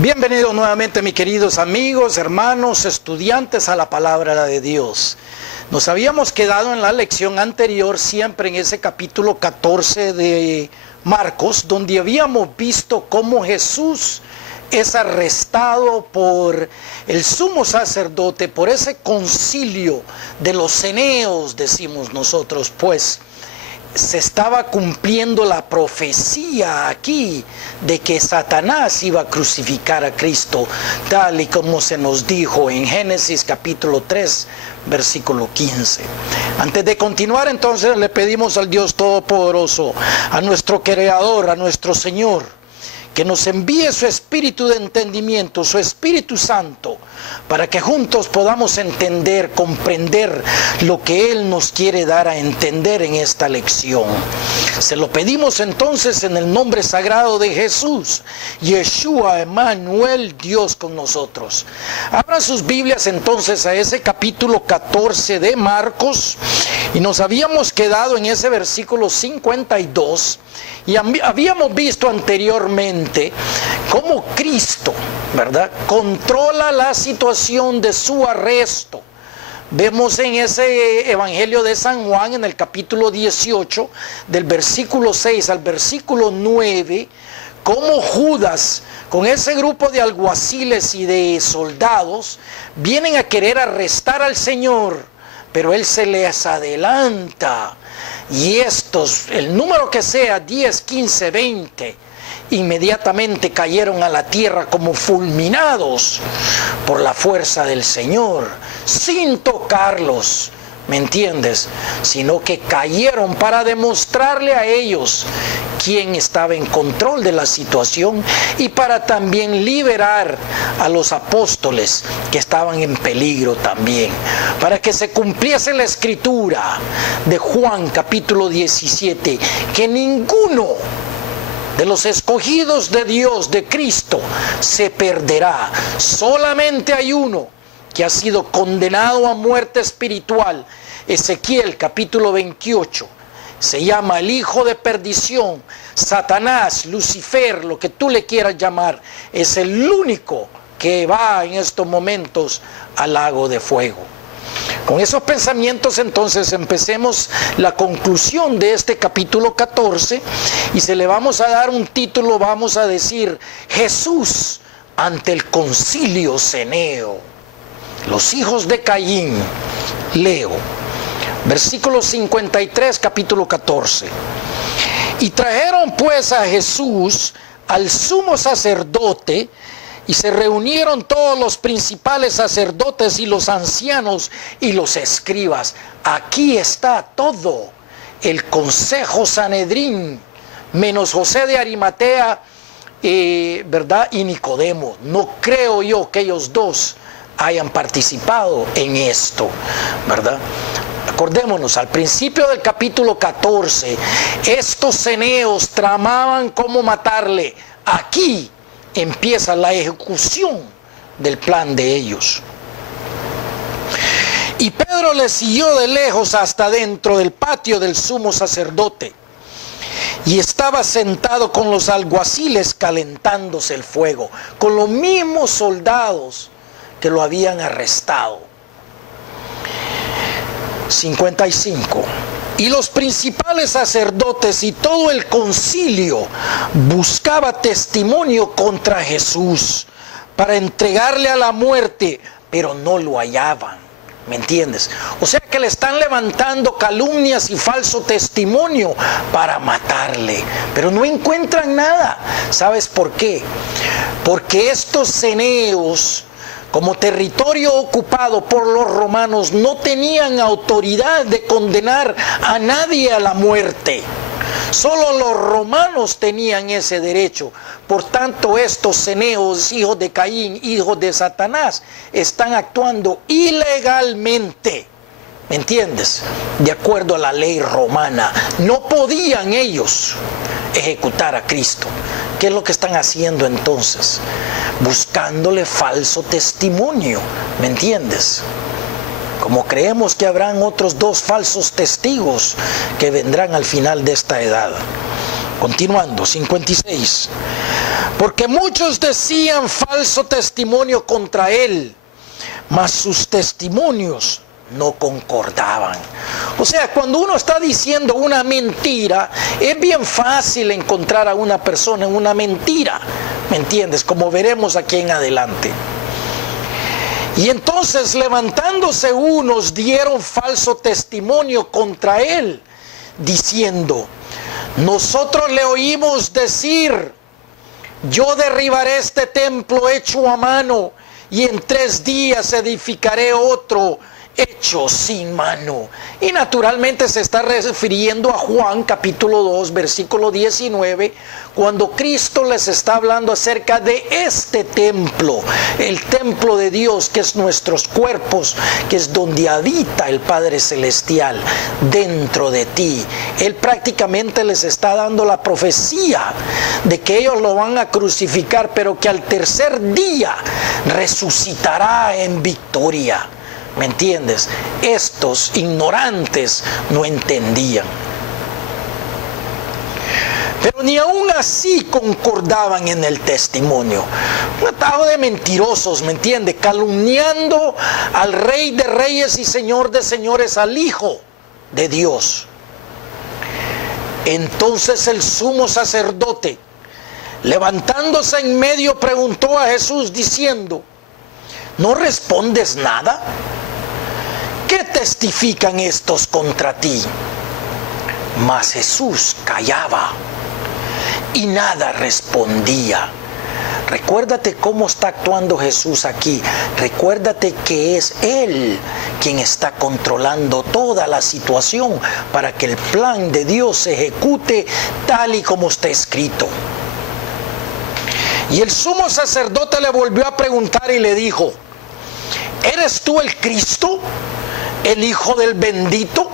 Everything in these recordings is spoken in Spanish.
Bienvenidos nuevamente, mis queridos amigos, hermanos, estudiantes, a la palabra de Dios. Nos habíamos quedado en la lección anterior, siempre en ese capítulo 14 de Marcos, donde habíamos visto cómo Jesús es arrestado por el sumo sacerdote, por ese concilio de los ceneos, decimos nosotros, pues se estaba cumpliendo la profecía aquí de que Satanás iba a crucificar a Cristo, tal y como se nos dijo en Génesis capítulo 3, versículo 15. Antes de continuar, entonces, le pedimos al Dios Todopoderoso, a nuestro Creador, a nuestro Señor, que nos envíe su espíritu de entendimiento, su Espíritu Santo, para que juntos podamos entender, comprender lo que Él nos quiere dar a entender en esta lección. Se lo pedimos entonces en el nombre sagrado de Jesús, Yeshua, Emmanuel, Dios con nosotros. Abran sus Biblias entonces a ese capítulo 14 de Marcos, y nos habíamos quedado en ese versículo 52, y habíamos visto anteriormente cómo Cristo, ¿verdad?, controla la situación de su arresto. Vemos en ese Evangelio de San Juan, en el capítulo 18, del versículo 6 al versículo 9, cómo Judas, con ese grupo de alguaciles y de soldados, vienen a querer arrestar al Señor, pero Él se les adelanta. Y estos, el número que sea, 10, 15, 20, inmediatamente cayeron a la tierra como fulminados por la fuerza del Señor, sin tocarlos, ¿me entiendes? Sino que cayeron para demostrarle a ellos quién estaba en control de la situación y para también liberar a los apóstoles que estaban en peligro también, para que se cumpliese la escritura de Juan capítulo 17, que ninguno de los escogidos de Dios, de Cristo, se perderá. Solamente hay uno que ha sido condenado a muerte espiritual. Ezequiel capítulo 28. Se llama el hijo de perdición, Satanás, Lucifer, lo que tú le quieras llamar. Es el único que va en estos momentos al lago de fuego. Con esos pensamientos, entonces, empecemos la conclusión de este capítulo 14 y se le vamos a dar un título, vamos a decir, Jesús ante el concilio ceneo. Los hijos de Caín. Leo. Versículo 53, capítulo 14. Y trajeron pues a Jesús al sumo sacerdote, y se reunieron todos los principales sacerdotes y los ancianos y los escribas. Aquí está todo el consejo Sanedrín, menos José de Arimatea, ¿verdad?, y Nicodemo. No creo yo que ellos dos hayan participado en esto, ¿verdad? Acordémonos, al principio del capítulo 14, estos ceneos tramaban cómo matarle. Aquí empieza la ejecución del plan de ellos. Y Pedro le siguió de lejos hasta dentro del patio del sumo sacerdote, y estaba sentado con los alguaciles calentándose el fuego, con los mismos soldados que lo habían arrestado. 55. Y los principales sacerdotes y todo el concilio buscaba testimonio contra Jesús para entregarle a la muerte, pero no lo hallaban. ¿Me entiendes? O sea que le están levantando calumnias y falso testimonio para matarle, pero no encuentran nada. ¿Sabes por qué? Porque estos ceneos, como territorio ocupado por los romanos, no tenían autoridad de condenar a nadie a la muerte. Solo los romanos tenían ese derecho. Por tanto, estos ceneos, hijos de Caín, hijos de Satanás, están actuando ilegalmente. ¿Me entiendes? De acuerdo a la ley romana, no podían ellos ejecutar a Cristo. ¿Qué es lo que están haciendo entonces? Buscándole falso testimonio, ¿me entiendes? Como creemos que habrán otros dos falsos testigos que vendrán al final de esta edad. Continuando, 56. porque muchos decían falso testimonio contra él, mas sus testimonios no concordaban. O sea, cuando uno está diciendo una mentira, es bien fácil encontrar a una persona en una mentira, ¿me entiendes? Como veremos aquí en adelante. Y entonces, levantándose unos, dieron falso testimonio contra él, diciendo: nosotros le oímos decir, yo derribaré este templo hecho a mano, y en 3 días edificaré otro hecho sin mano. Y naturalmente se está refiriendo a Juan capítulo 2 versículo 19, cuando Cristo les está hablando acerca de este templo, el templo de Dios, que es nuestros cuerpos, que es donde habita el Padre Celestial dentro de ti. Él prácticamente les está dando la profecía de que ellos lo van a crucificar, pero que al 3er día resucitará en victoria. ¿Me entiendes? Estos ignorantes no entendían. Pero ni aún así concordaban en el testimonio. Un atajo de mentirosos, ¿me entiendes? Calumniando al Rey de Reyes y Señor de Señores, al Hijo de Dios. Entonces el sumo sacerdote, levantándose en medio, preguntó a Jesús diciendo: ¿no respondes nada? ¿Qué testifican estos contra ti? Mas Jesús callaba y nada respondía. Recuérdate cómo está actuando Jesús aquí. Recuérdate que es Él quien está controlando toda la situación para que el plan de Dios se ejecute tal y como está escrito. Y el sumo sacerdote le volvió a preguntar y le dijo: ¿eres tú el Cristo, el Hijo del Bendito?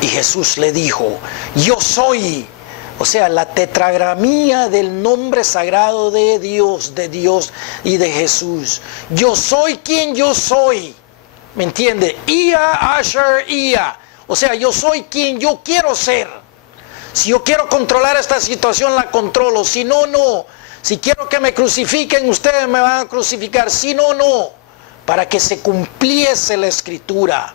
Y Jesús le dijo: yo soy. O sea, la tetragramía del nombre sagrado de Dios y de Jesús. Yo soy quien yo soy. ¿Me entiende? Ia, Asher, Ia. O sea, yo soy quien yo quiero ser. Si yo quiero controlar esta situación, la controlo. Si no, no. Si quiero que me crucifiquen, ustedes me van a crucificar. Si no, no. Para que se cumpliese la Escritura.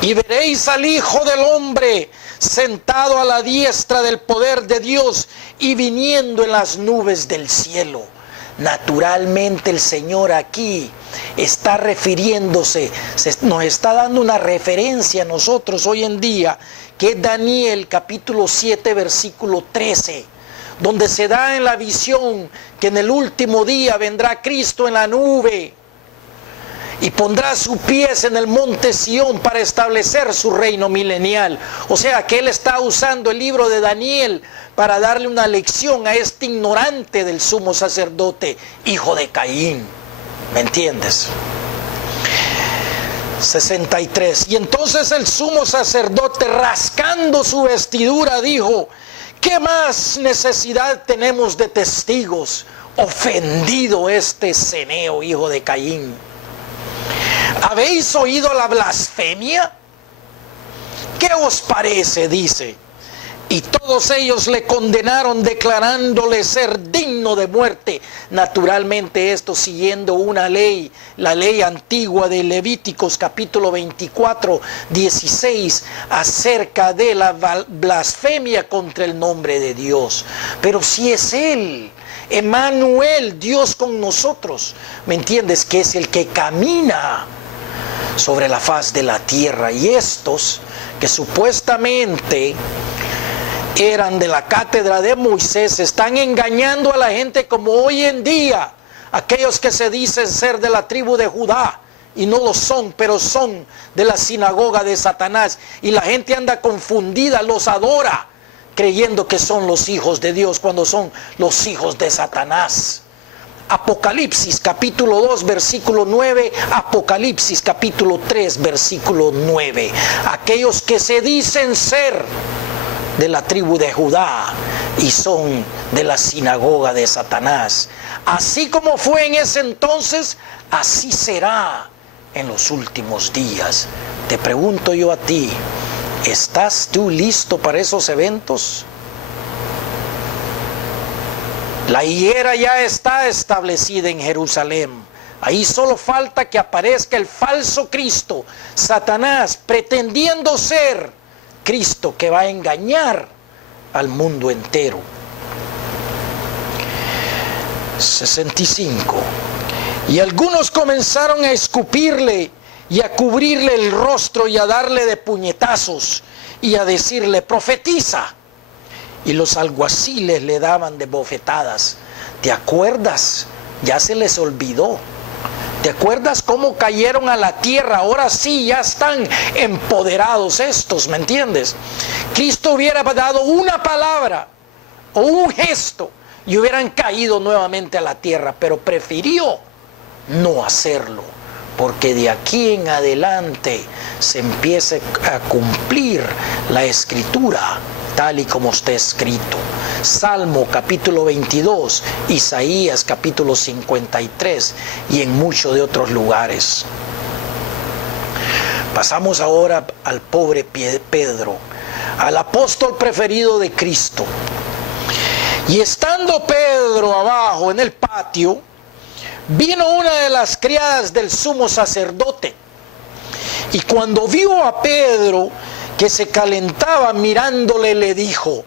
Y veréis al Hijo del Hombre sentado a la diestra del poder de Dios y viniendo en las nubes del cielo. Naturalmente el Señor aquí está refiriéndose, nos está dando una referencia a nosotros hoy en día, que es Daniel capítulo 7 versículo 13, donde se da en la visión que en el último día vendrá Cristo en la nube y pondrá sus pies en el monte Sión para establecer su reino milenial. O sea que Él está usando el libro de Daniel para darle una lección a este ignorante del sumo sacerdote, hijo de Caín. ¿Me entiendes? 63. Y entonces el sumo sacerdote, rascando su vestidura, dijo: ¿qué más necesidad tenemos de testigos? Ofendido este ceneo, hijo de Caín. ¿Habéis oído la blasfemia? ¿Qué os parece? Dice. Y todos ellos le condenaron, declarándole ser digno de muerte. Naturalmente esto siguiendo una ley, la ley antigua de Levíticos capítulo 24, 16, acerca de la blasfemia contra el nombre de Dios. Pero si es Él, Emmanuel, Dios con nosotros, ¿me entiendes? Que es el que camina sobre la faz de la tierra. Y estos que supuestamente eran de la cátedra de Moisés, están engañando a la gente como hoy en día aquellos que se dicen ser de la tribu de Judá y no lo son, pero son de la sinagoga de Satanás, y la gente anda confundida, los adora creyendo que son los hijos de Dios cuando son los hijos de Satanás. Apocalipsis capítulo 2 versículo 9, Apocalipsis capítulo 3 versículo 9. Aquellos que se dicen ser de la tribu de Judá y son de la sinagoga de Satanás. Así como fue en ese entonces, así será en los últimos días. Te pregunto yo a ti, ¿estás tú listo para esos eventos? La higuera ya está establecida en Jerusalén. Ahí solo falta que aparezca el falso Cristo, Satanás, pretendiendo ser Cristo, que va a engañar al mundo entero. 65. Y algunos comenzaron a escupirle y a cubrirle el rostro y a darle de puñetazos y a decirle: profetiza. Y los alguaciles le daban de bofetadas. ¿Te acuerdas? Ya se les olvidó. ¿Te acuerdas cómo cayeron a la tierra? Ahora sí, ya están empoderados estos, ¿me entiendes? Cristo hubiera dado una palabra o un gesto y hubieran caído nuevamente a la tierra, pero prefirió no hacerlo, porque de aquí en adelante se empiece a cumplir la escritura tal y como está escrito. Salmo capítulo 22, Isaías capítulo 53 y en muchos de otros lugares. Pasamos ahora al pobre Pedro, al apóstol preferido de Cristo. Y estando Pedro abajo en el patio, vino una de las criadas del sumo sacerdote, y cuando vio a Pedro que se calentaba mirándole, le dijo: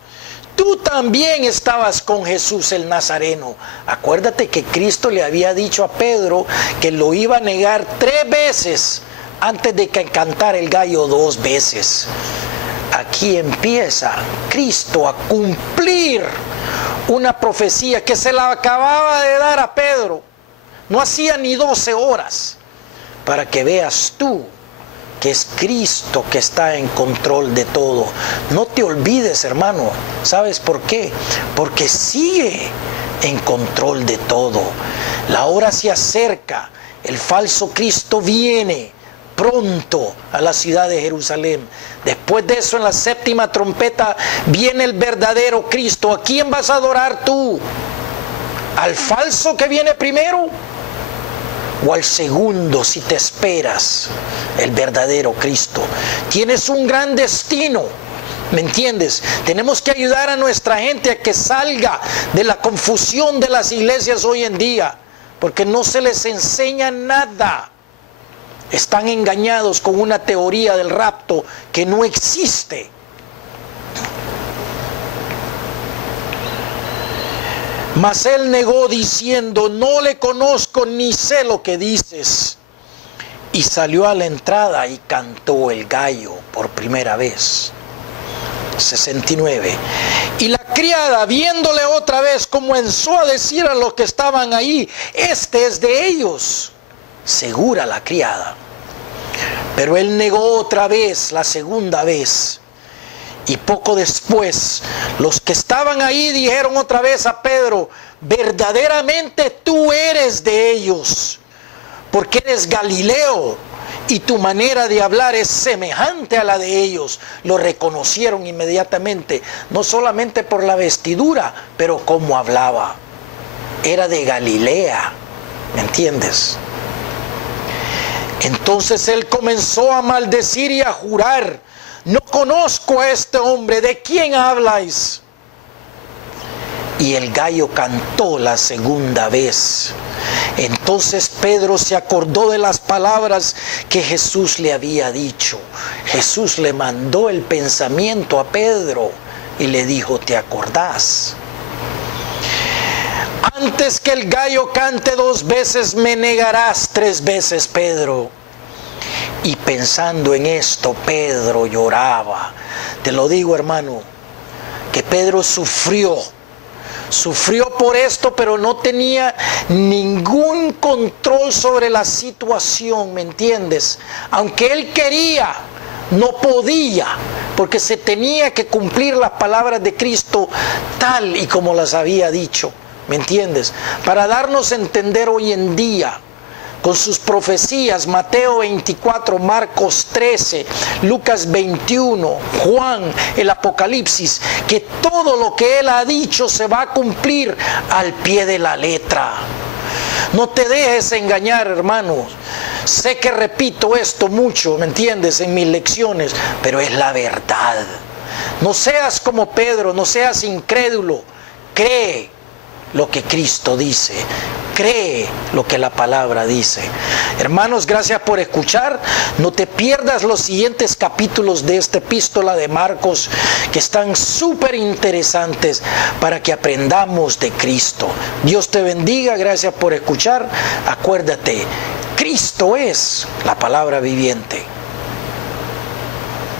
tú también estabas con Jesús el Nazareno. Acuérdate que Cristo le había dicho a Pedro que lo iba a negar 3 veces antes de que cantara el gallo 2 veces. Aquí empieza Cristo a cumplir una profecía que se la acababa de dar a Pedro. No hacía ni 12 horas, para que veas tú que es Cristo que está en control de todo. No te olvides, hermano. ¿Sabes por qué? Porque sigue en control de todo. La hora se acerca. El falso Cristo viene pronto a la ciudad de Jerusalén. Después de eso, en la 7ª trompeta, viene el verdadero Cristo. ¿A quién vas a adorar tú? ¿Al falso que viene primero? ¿O al segundo, si te esperas, el verdadero Cristo? Tienes un gran destino, ¿me entiendes? Tenemos que ayudar a nuestra gente a que salga de la confusión de las iglesias hoy en día, porque no se les enseña nada. Están engañados con una teoría del rapto que no existe. Mas él negó diciendo: no le conozco ni sé lo que dices. Y salió a la entrada y cantó el gallo por primera vez. 69. Y la criada, viéndole otra vez, comenzó a decir a los que estaban ahí: este es de ellos. Segura la criada. Pero él negó otra vez, la segunda vez. Y poco después, los que estaban ahí dijeron otra vez a Pedro: verdaderamente tú eres de ellos, porque eres Galileo, y tu manera de hablar es semejante a la de ellos. Lo reconocieron inmediatamente, no solamente por la vestidura, pero cómo hablaba. Era de Galilea, ¿me entiendes? Entonces él comenzó a maldecir y a jurar: no conozco a este hombre, ¿de quién habláis? Y el gallo cantó la segunda vez. Entonces Pedro se acordó de las palabras que Jesús le había dicho. Jesús le mandó el pensamiento a Pedro y le dijo: ¿te acordás? Antes que el gallo cante 2 veces, me negarás 3 veces, Pedro. Y pensando en esto, Pedro lloraba. Te lo digo, hermano, que Pedro sufrió por esto, pero no tenía ningún control sobre la situación, ¿me entiendes? Aunque él quería, no podía, porque se tenía que cumplir las palabras de Cristo tal y como las había dicho, ¿me entiendes? Para darnos a entender hoy en día, con sus profecías, Mateo 24, Marcos 13, Lucas 21, Juan, el Apocalipsis, que todo lo que él ha dicho se va a cumplir al pie de la letra. No te dejes engañar, hermanos. Sé que repito esto mucho, ¿me entiendes?, en mis lecciones, pero es la verdad. No seas como Pedro, no seas incrédulo, cree. lo que Cristo dice. Cree lo que la palabra dice. Hermanos, gracias por escuchar. No te pierdas los siguientes capítulos de esta epístola de Marcos, que están súper interesantes para que aprendamos de Cristo. Dios te bendiga. Gracias por escuchar. Acuérdate, Cristo es la palabra viviente.